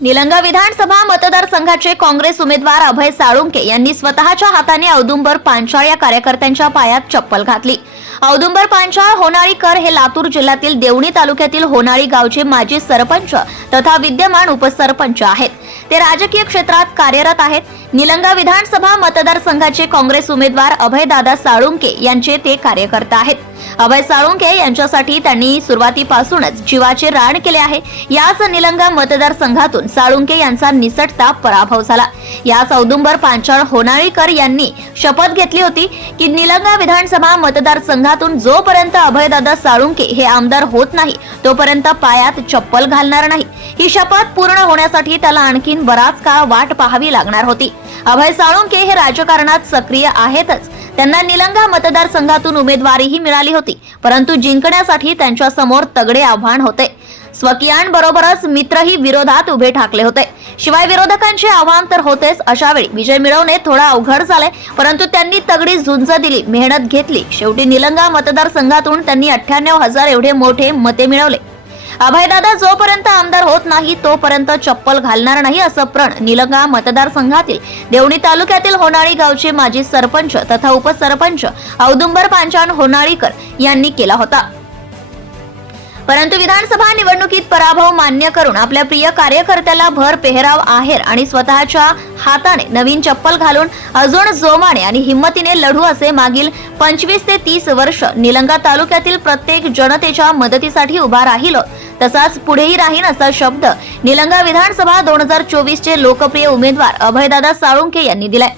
निलंगा विधानसभा मतदारसंघाचे काँग्रेस उमेदवार अभय साळुंके यांनी स्वतःच्या हाताने औदुंबर पांचाळ या कार्यकर्त्यांच्या पायात चप्पल घातली. औदुंबर पांचाळ होनाळी कर हे लातूर जिल्ह्यातील देवणी तालुक्यातील होणाळी गावचे माजी सरपंच तथा विद्यमान उपसरपंच आहेत. ते राजकीय क्षेत्रात कार्यरत आहेत. निलंगा विधानसभा मतदारसंघाचे काँग्रेस उमेदवार अभयदादा साळुंके यांचे ते कार्यकर्ता आहेत. अभय साळुंके यांच्यासाठी त्यांनी सुरुवातीपासूनच जीवाचे राण केले आहे. याच निलंगा मतदारसंघातून साळुंके यांचा निसटता पराभव झाला. याच औदुंबर पांचाळ होनाळीकर यांनी शपथ घेतली होती की निलंगा विधानसभा मतदारसंघातून जोपर्यंत अभयदादा साळुंके हे आमदार होत नाही तोपर्यंत पायात चप्पल घालणार नाही. ही शपथ पूर्ण होण्यासाठी त्याला आणखीन बराच काळ वाट पाहावी लागणार होती. अभय साळुंके हे राजकारणात सक्रिय आहेतच. त्यांना निलंगा मतदारसंघातून उमेदवारीही मिळाली होती परंतु जिंकण्यासाठी त्यांच्यासमोर तगडे आव्हान होते. स्वकीयांबरोबरच मित्रही विरोधात उभे ठाकले होते. शिवाय विरोधकांचे आव्हान तर होतेच अशा वेळी विजय मिळवणे थोडा अवघड झाले परंतु त्यांनी तगडी झुंज दिली मेहनत घेतली. शेवटी निलंगा मतदारसंघातून त्यांनी अठ्ठ्याण्णव हजार एवढे मोठे मते मिळवले. अभयदादा जोपर्यंत आमदार होत नाही तोपर्यंत चप्पल घालणार नाही असं प्रण निलंगा मतदारसंघातील देवणी तालुक्यातील होनाळी गावचे माजी सरपंच तथा उपसरपंच औदुंबर पांचान होनाळीकर यांनी केला होता. परंतु विधानसभा निवडणुकीत पराभव मान्य करून आपल्या प्रिय कार्यकर्त्याला भर पेहराव आहेर आणि स्वतःच्या हाताने नवीन चप्पल घालून अजून जोमाने आणि हिंमतीने लढू असे मागील पंचवीस ते तीस वर्ष निलंगा तालुक्यातील प्रत्येक जनतेच्या मदतीसाठी उभा राहिलो. तसाच पुढेही राहीन असा शब्द निलंगा विधानसभा दोन हजार चोवीस चे लोकप्रिय उमेदवार अभयदादा साळुंके यांनी दिलाय.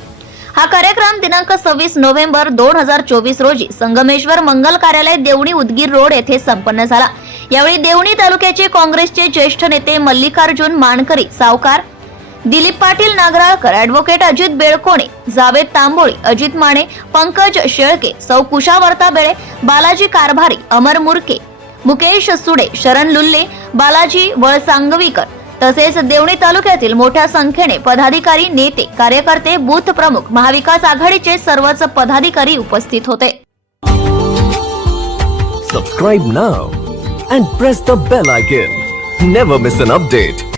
हा कार्यक्रम दिनांक सव्वीस नोव्हेंबर दोन हजार चोवीस रोजी संगमेश्वर मंगल कार्यालय देवणी उदगीर रोड येथे संपन्न झाला. यावेळी देवणी तालुक्याचे काँग्रेसचे ज्येष्ठ नेते मल्लिकार्जुन मानकरी सावकार दिलीप पाटील नागराळकर अॅडव्होकेट अजित बेळकोणे जावेद तांबोळी अजित माने पंकज शेळके सौ कुशावर्ता बेळे बालाजी कारभारी अमर मुरके मुकेश सुडे शरण लुल्ले बालाजी वळसांगवीकर तसेच देवणी तालुक्यातील मोठ्या संख्येने पदाधिकारी नेते कार्यकर्ते बूथ प्रमुख महाविकास आघाडीचे सर्वच पदाधिकारी उपस्थित होते. Subscribe now and press the bell icon never miss an update